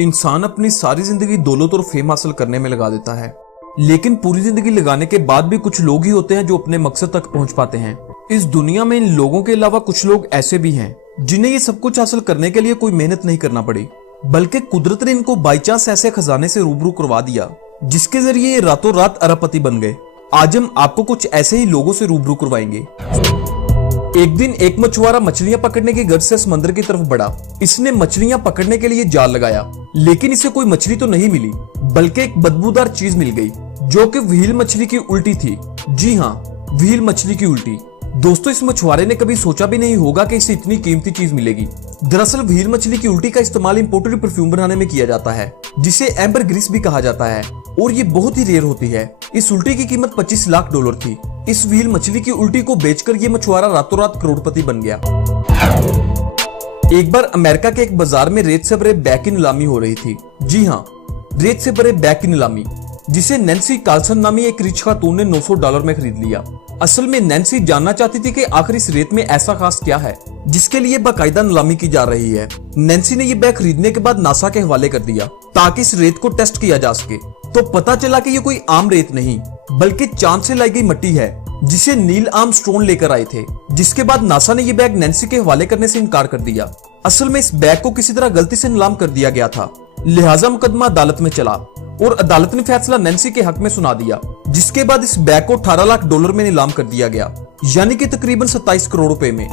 इंसान अपनी सारी जिंदगी दौलत और फेम हासिल करने में लगा देता है, लेकिन पूरी जिंदगी लगाने के बाद भी कुछ लोग ही होते हैं जो अपने मकसद तक पहुंच पाते हैं। इस दुनिया में इन लोगों के अलावा कुछ लोग ऐसे भी हैं जिन्हें ये सब कुछ हासिल करने के लिए कोई मेहनत नहीं करना पड़ी, बल्कि कुदरत ने इनको बाई चांस ऐसे खजाने से रूबरू करवा दिया जिसके जरिए ये रातों रात अरबपति बन गए। आज हम आपको कुछ ऐसे ही लोगों से रूबरू करवाएंगे। एक दिन एक मछुआरा मछलियां पकड़ने की गर्ज से समंदर की तरफ बढ़ा। इसने मछलियां पकड़ने के लिए जाल लगाया, लेकिन इसे कोई मछली तो नहीं मिली, बल्कि एक बदबूदार चीज मिल गई जो कि व्हेल मछली की उल्टी थी। जी हाँ, व्हेल मछली की उल्टी। दोस्तों, इस मछुआरे ने कभी सोचा भी नहीं होगा कि इसे इतनी कीमती चीज मिलेगी। दरअसल व्हेल मछली की उल्टी का इस्तेमाल इंपोर्टेड परफ्यूम बनाने में किया जाता है, जिसे एम्बर ग्रीस भी कहा जाता है, और ये बहुत ही रेयर होती है। इस उल्टी की कीमत $25 लाख थी। इस व्हेल मछली की उल्टी को बेचकर ये मछुआरा रातों रात करोड़पति बन गया। एक बार अमेरिका के एक बाजार में रेत से भरे बैग की नीलामी हो रही थी। जी हाँ, रेत से भरे बैग की नीलामी, जिसे नैन्सी कार्लसन नामी एक रिच खातून ने $900 में खरीद लिया। असल में नैन्सी जानना चाहती थी कि आखिर इस रेत में ऐसा खास क्या है जिसके लिए बाकायदा नीलामी की जा रही है। नैन्सी ने यह बैग खरीदने के बाद नासा के हवाले कर दिया ताकि इस रेत को टेस्ट किया जा सके। तो पता चला कि ये कोई आम रेत नहीं, बल्कि चांद से लाई गई मिट्टी है जिसे नील आर्मस्ट्रॉन्ग लेकर आए थे। जिसके बाद नासा ने यह बैग नैन्सी के हवाले करने से इनकार कर दिया। असल में इस बैग को किसी तरह गलती से नीलाम कर दिया गया था, लिहाजा मुकदमा अदालत में चला और अदालत ने फैसला नैन्सी के हक में सुना दिया। जिसके बाद इस बैग को $18 लाख में नीलाम कर दिया गया, यानी कि तकरीबन 27 करोड़ रुपए में।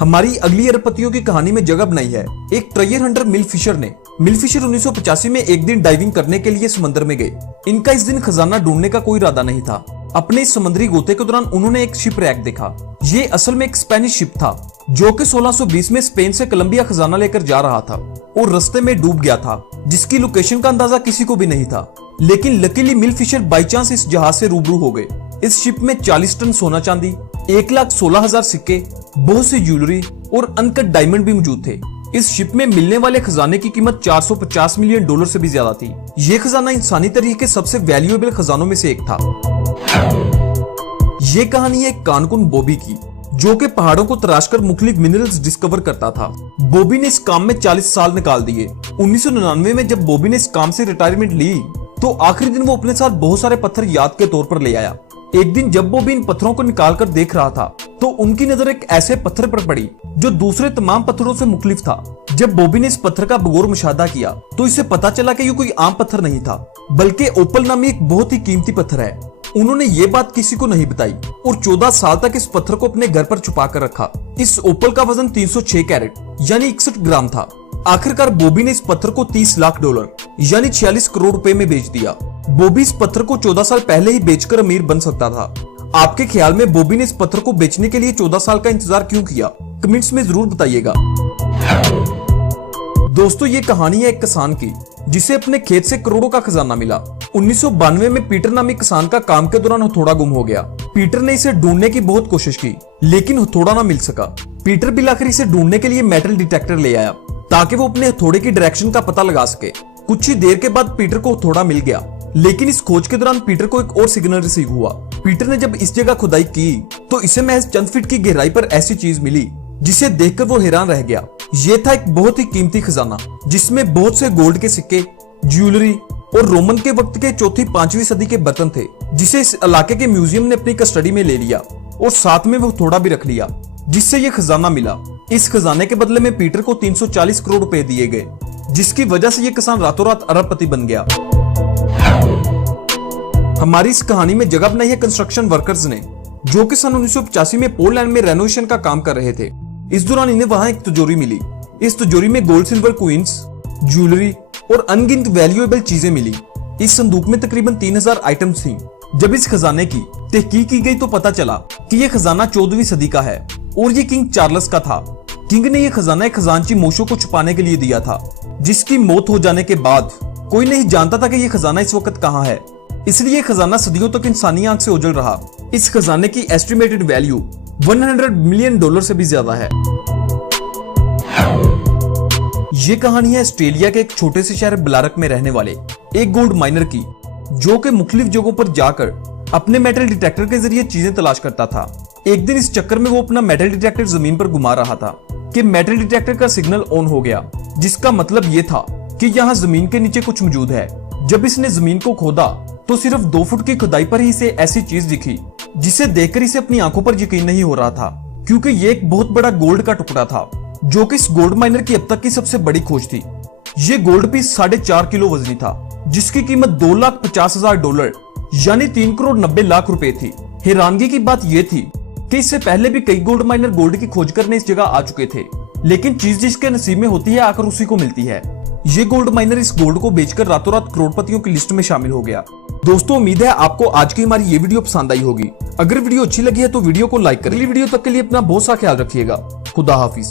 हमारी अगली अरबपतियों की कहानी में जगह बनाई है एक ट्रेजर हंटर मिल फिशर ने। मिल फिशर 1985 में एक दिन डाइविंग करने के लिए समंदर में गए। इनका इस दिन खजाना ढूंढने का कोई इरादा नहीं था। अपने इस समुद्री गोते के दौरान उन्होंने एक शिप रैक देखा। ये असल में एक स्पेनिश शिप था जो कि 1620 में स्पेन से कोलंबिया खजाना लेकर जा रहा था और रास्ते में डूब गया था, जिसकी लोकेशन का अंदाजा किसी को भी नहीं था। लेकिन लकीली मिल फिशर बाई चांस इस जहाज से रूबरू हो गए। इस शिप में 40 टन सोना चांदी, 1,16,000 सिक्के, बहुत सी ज्वेलरी और अनकट डायमंड भी मौजूद थे। इस शिप में मिलने वाले खजाने की कीमत $450 मिलियन से भी ज्यादा थी। यह खजाना इंसानी तरीके के सबसे वैल्यूएबल खजानों में से एक था। ये कहानी है कानकुन बॉबी की, जो कि पहाड़ों को तराशकर मुख्तलिफ मिनरल्स डिस्कवर करता था। बॉबी ने इस काम में 40 साल निकाल दिए। 1999 में जब बॉबी ने इस काम से रिटायरमेंट ली तो आखिरी दिन वो अपने साथ बहुत सारे पत्थर याद के तौर पर ले आया। एक दिन जब बॉबी इन पत्थरों को निकाल कर देख रहा था तो उनकी नजर एक ऐसे पत्थर पर पड़ी जो दूसरे तमाम पत्थरों से मुख्तलिफ था। जब बॉबी ने इस पत्थर का बगौर मुशाहदा किया तो इसे पता चला कि ये कोई आम पत्थर नहीं था, बल्कि ओपल नामी एक बहुत ही कीमती पत्थर है। उन्होंने ये बात किसी को नहीं बताई और 14 साल तक इस पत्थर को अपने घर पर छुपा कर रखा। इस ओपल का वजन 306 कैरेट यानी 61 ग्राम था। आखिरकार बॉबी ने इस पत्थर को $30 लाख यानी 46 करोड़ रुपए में बेच दिया। बॉबी इस पत्थर को 14 साल पहले ही बेचकर अमीर बन सकता था। आपके ख्याल में बॉबी ने इस पत्थर को बेचने के लिए 14 साल का इंतजार क्यों किया? कमेंट्स में जरूर बताइएगा। दोस्तों, ये कहानी है एक किसान की जिसे अपने खेत से करोड़ों का खजाना मिला। 1992 में पीटर नामी किसान का काम के दौरान हथौड़ा गुम हो गया। पीटर ने इसे ढूंढने की बहुत कोशिश की, लेकिन हथौड़ा ना मिल सका। पीटर बिल आखिर इसे ढूंढने के लिए मेटल डिटेक्टर ले आया ताकि वो अपने हथौड़े की डायरेक्शन का पता लगा सके। कुछ ही देर के बाद पीटर को हथौड़ा मिल गया, लेकिन इस खोज के दौरान पीटर को एक और सिग्नल रिसीव हुआ। पीटर ने जब इस जगह खुदाई की तो इसे महज चंद फीट की गहराई पर ऐसी चीज मिली जिसे देखकर वो हैरान रह गया। ये था एक बहुत ही कीमती खजाना जिसमें बहुत से गोल्ड के सिक्के, ज्वेलरी और रोमन के वक्त के 4वीं-5वीं सदी के बर्तन थे, जिसे इस इलाके के म्यूजियम ने अपनी कस्टडी में ले लिया और साथ में वो हथौड़ा भी रख लिया, जिससे ये खजाना मिला। इस खजाने के बदले में पीटर को 340 करोड़ रुपए दिए गए, जिसकी वजह से ये किसान रातों रात अरबपति बन गया। हमारी इस कहानी में जगह बनाई है कंस्ट्रक्शन वर्कर्स ने, जो कि सन 1985 में पोलैंड में रेनोवेशन का काम कर रहे थे। इस दौरान इन्हें वहां एक तिजोरी मिली। इस तिजोरी में गोल्ड सिल्वर क्वींस, ज्वेलरी और अनगिनत वैल्यूएबल चीजें मिली। इस संदूक में तकरीबन 3000 आइटम्स थी। जब इस खजाने की तहकीक की गई तो पता चला कि यह खजाना 14वीं सदी का है और ये किंग चार्ल्स का था। किंग ने यह खजाना एक खजांची मोशो को छुपाने के लिए दिया था, जिसकी मौत हो जाने के बाद कोई नहीं जानता था कि यह खजाना इस वक्त कहाँ है। इसलिए खजाना सदियों तक इंसानी आंख से ओझल रहा। इस खजाने की एस्टिमेटेड वैल्यू $100 मिलियन से भी ज्यादा है। ये कहानी है ऑस्ट्रेलिया के एक छोटे से शहर ब्लारक में रहने वाले एक गोल्ड माइनर की, जो कि मुख्तलिफ जगहों पर जाकर अपने मेटल डिटेक्टर के जरिए चीजें तलाश करता था। एक दिन इस चक्कर में वो अपना मेटल डिटेक्टर जमीन पर घुमा रहा था कि मेटल डिटेक्टर का सिग्नल ऑन हो गया, जिसका मतलब ये था कि यहाँ जमीन के नीचे कुछ मौजूद है। जब इसने जमीन को खोदा तो सिर्फ 2 फुट की खुदाई पर ही इसे ऐसी चीज दिखी जिसे देखकर इसे अपनी आंखों पर यकीन नहीं हो रहा था, क्योंकि ये एक बहुत बड़ा गोल्ड का टुकड़ा था, जो कि इस गोल्ड माइनर की अब तक की सबसे बड़ी खोज थी। ये गोल्ड पीस 4.5 किलो वजनी था, जिसकी कीमत $2,50,000 यानी 3,90,00,000 रुपए थी। हैरानगी की बात यह थी कि इससे पहले भी कई गोल्ड माइनर गोल्ड की खोज करने इस जगह आ चुके थे, लेकिन चीज जिसके नसीब में होती है आकर उसी को मिलती है। ये गोल्ड माइनर इस गोल्ड को बेचकर रातों रात करोड़पतियों की लिस्ट में शामिल हो गया। दोस्तों, उम्मीद है आपको आज की हमारी ये वीडियो पसंद आई होगी। अगर वीडियो अच्छी लगी है तो वीडियो को लाइक करें। अगली वीडियो तक के लिए अपना बहुत सा ख्याल रखिएगा। खुदा हाफिज।